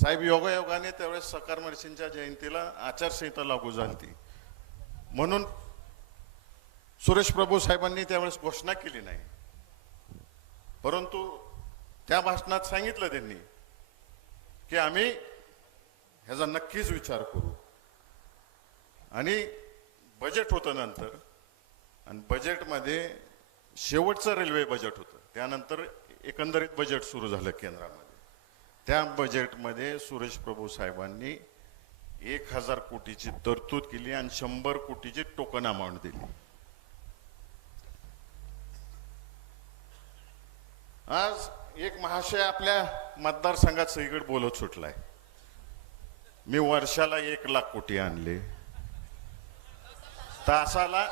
साहेब योगायोगाने त्यावेळेस सकार मर्शींच्या जयंतीला आचारसंहिता लागू झाली, म्हणून सुरेश प्रभू साहेबांनी त्यावेळेस घोषणा केली नाही. परंतु त्या भाषणात सांगितलं त्यांनी की आम्ही ह्याचा नक्कीच विचार करू. आणि बजेट होतं नंतर, आणि बजेटमध्ये शेवटचं रेल्वे बजेट होतं, त्यानंतर एकंदरीत बजेट सुरू झालं केंद्रामध्ये. त्या बजेटमध्ये सुरेश प्रभू साहेबांनी 1000 कोटीची तरतूद केली आणि 100 कोटीची टोकन अमाऊंट दिली. आज एक महाशय आपल्या मतदारसंघात सगळीकडे बोलत सुटलाय, मी वर्षाला 1,00,000 कोटी आणले, तासाला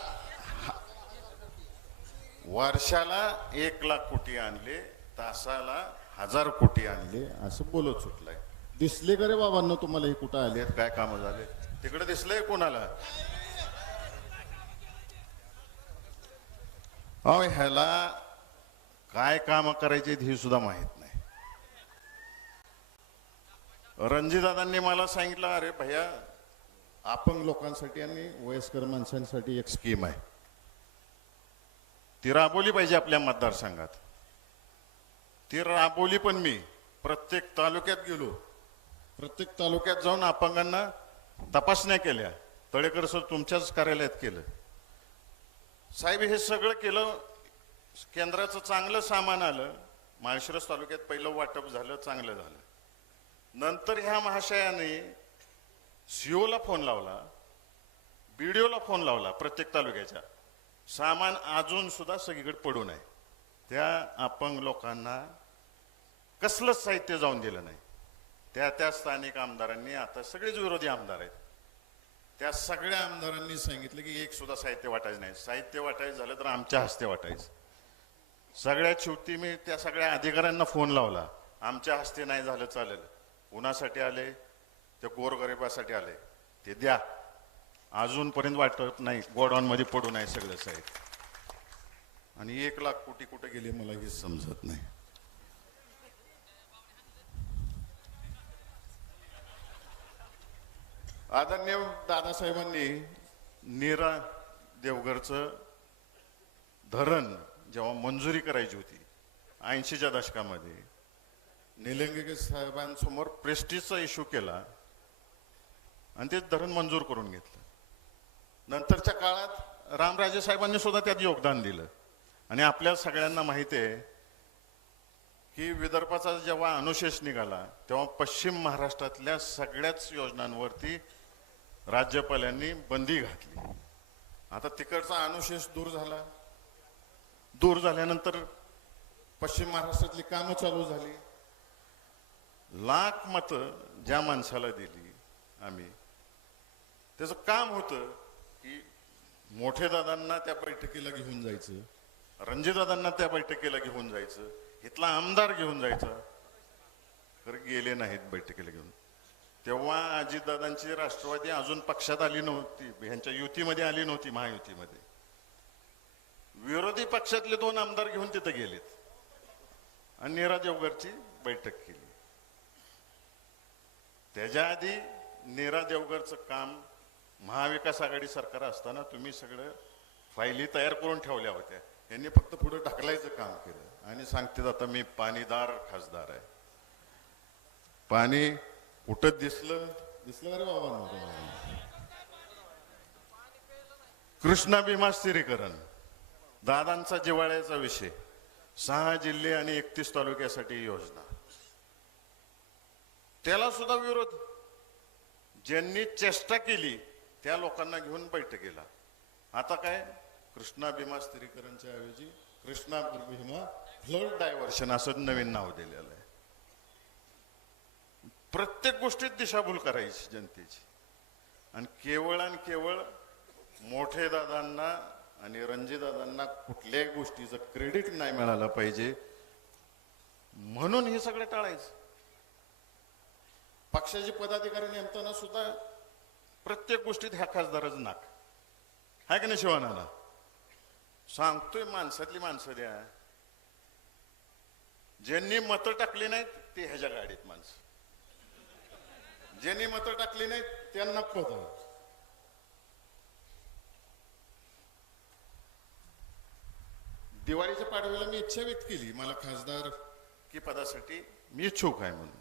वर्षाला 1,00,000 कोटी आणले, तासाला 1000 कोटी आणले, असं बोलत सुटलाय. दिसले का रे बाबांनो तुम्हाला हे कुठं आले, काय कामं झाले? तिकडे दिसलंय कोणाला? अहो ह्याला काय काम करायचे हे सुद्धा माहित नाही. रणजितदादांनी मला सांगितलं, अरे भैया अपंग लोकांसाठी आणि वयस्कर माणसांसाठी एक स्कीम आहे, ती राबवली पाहिजे आपल्या मतदारसंघात. ती राबवली पण मी प्रत्येक तालुक्यात गेलो, प्रत्येक तालुक्यात जाऊन अपंगांना तपासण्या केल्या. तळेकर सर तुमच्याच कार्यालयात केलं. साहेब हे सगळं केलं, केंद्राचं चांगलं सामान आलं, माळशिरस तालुक्यात पहिलं वाटप झालं, चांगलं झालं. नंतर ह्या महाशयाने सीओला फोन लावला, बीडीओला फोन लावला प्रत्येक तालुक्याच्या, सामान अजून सुद्धा सगळीकडे पडून आहे. त्या अपंग लोकांना कसलंच साहित्य जाऊन दिलं नाही. त्या स्थानिक आमदारांनी, आता सगळेच विरोधी आमदार आहेत, त्या सगळ्या आमदारांनी सांगितलं की एक सुद्धा साहित्य वाटायचं नाही. साहित्य वाटायचं झालं तर आमच्या हस्ते वाटायचं. सगळ्यात शेवटी मी त्या सगळ्या अधिकाऱ्यांना फोन लावला, आमच्या हस्ते नाही झालं चालेल, कुणासाठी आले? ते गोरगरिबासाठी आले, ते द्या. अजूनपर्यंत वाटत नाही, गोडाऊन मध्ये पडून आहे सगळं साहित्य. आणि 1,00,000 कोटी कुठे गेले मला हे समजत नाही. आदरणीय दादासाहेबांनी नीरा देवगरचं धरण जेव्हा मंजुरी करायची होती 80च्या दशकामध्ये, निलंगेकर साहेबांसमोर प्रेस्टिजचा इश्यू केला आणि ते धरण मंजूर करून घेतलं. नंतरच्या काळात रामराजे साहेबांनी सुद्धा त्यात योगदान दिलं. आणि आपल्या सगळ्यांना माहिती आहे की विदर्भाचा जेव्हा अनुशेष निघाला तेव्हा पश्चिम महाराष्ट्रातल्या सगळ्याच योजनांवरती राज्यपालांनी बंदी घातली. आता तिकडचा अनुशेष दूर झाला. दूर झाल्यानंतर पश्चिम महाराष्ट्रातली कामं चालू झाली. लाख मतं ज्या माणसाला दिली आम्ही, त्याचं काम होतं की मोठे दादांना त्या बैठकीला घेऊन जायचं, रणजितदादांना त्या बैठकीला घेऊन जायचं, इथला आमदार घेऊन जायचा. तर गेले नाहीत बैठकीला घेऊन. तेव्हा अजितदादांची राष्ट्रवादी अजून पक्षात आली नव्हती, ह्यांच्या युतीमध्ये आली नव्हती, महायुतीमध्ये. विरोधी पक्षातले 2 आमदार घेऊन तिथे गेलेत आणि नीरा देवगरची बैठक केली. त्याच्या आधी नीरा देवगरचं काम महाविकास आघाडी सरकार असताना तुम्ही सगळं फायली तयार करून ठेवल्या होत्या, यांनी फक्त पुढे ढकलायचं काम केलं आणि सांगते आता मी पाणीदार खासदार आहे. पाणी कुठं दिसलं अरे बाबा, कृष्णा भीमा स्थिरीकरण, दादांचा जिव्हाळ्याचा विषय, 6 जिल्हे आणि 31 तालुक्यासाठी योजना, त्याला सुद्धा विरोध. ज्यांनी चेष्टा केली त्या लोकांना घेऊन बैठकीला. आता काय, कृष्णा भीमा स्थिरीकरणच्या ऐवजी कृष्णा भीमा फ्लड डायव्हर्शन असं नवीन नाव दिलेलं आहे. प्रत्येक गोष्टीत दिशाभूल करायची जनतेची. आणि केवळ मोठे दादांना आणि रणजितदादांना कुठल्याही गोष्टीचं क्रेडिट नाही मिळालं पाहिजे म्हणून हे सगळं टाळायचं. पक्षाचे पदाधिकारी नेमताना सुद्धा प्रत्येक गोष्टीत ह्या खासदाराचं नाक आहे का नाही? शिवानाला सांगतोय, माणसातली माणसं द्या. ज्यांनी मतं टाकली नाहीत ते ह्याच्या गाडीत माणसं. ज्यांनी मतं टाकली नाही त्यांना पद. दिवाळीच्या पाडव्याला मी इच्छा व्यक्त केली, मला खासदार की पदासाठी मी इच्छुक आहे म्हणून,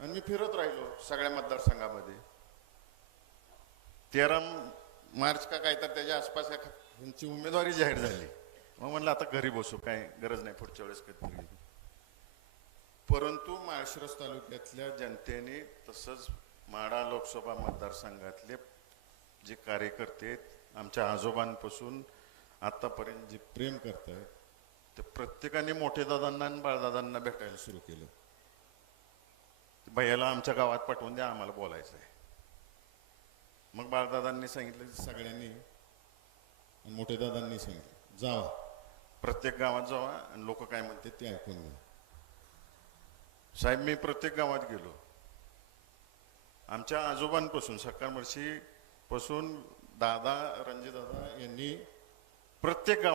आणि मी फिरत राहिलो सगळ्या मतदारसंघामध्ये. 13 मार्च का काय तर त्याच्या आसपास यांची उमेदवारी जाहीर झाली. मग म्हणलं आता घरी बसू, काय गरज नाही, पुढच्या वेळेस कधीतरी. परंतु माळशिरस तालुक्यातल्या जनतेने तसंच माढा लोकसभा मतदारसंघातले जे कार्यकर्ते आमच्या आजोबांपासून आतापर्यंत जे प्रेम करतायत, ते प्रत्येकाने मोठे दादांना आणि बाळदादांना भेटायला सुरू केलं. भैयाला आमच्या गावात पाठवून द्या, आम्हाला बोलायचं आहे. मग बाळदादांनी सांगितलं सगळ्यांनी, आणि मोठे दादांनी सांगितलं जावा, प्रत्येक गावात जावा आणि लोक काय म्हणते ते ऐकून घ्या. साहेब, मी प्रत्येक गावात गेलो. आमच्या आजोबांपासून सक्कामर्शी पासून दादा रणजित दादा यांनी प्रत्येक गावात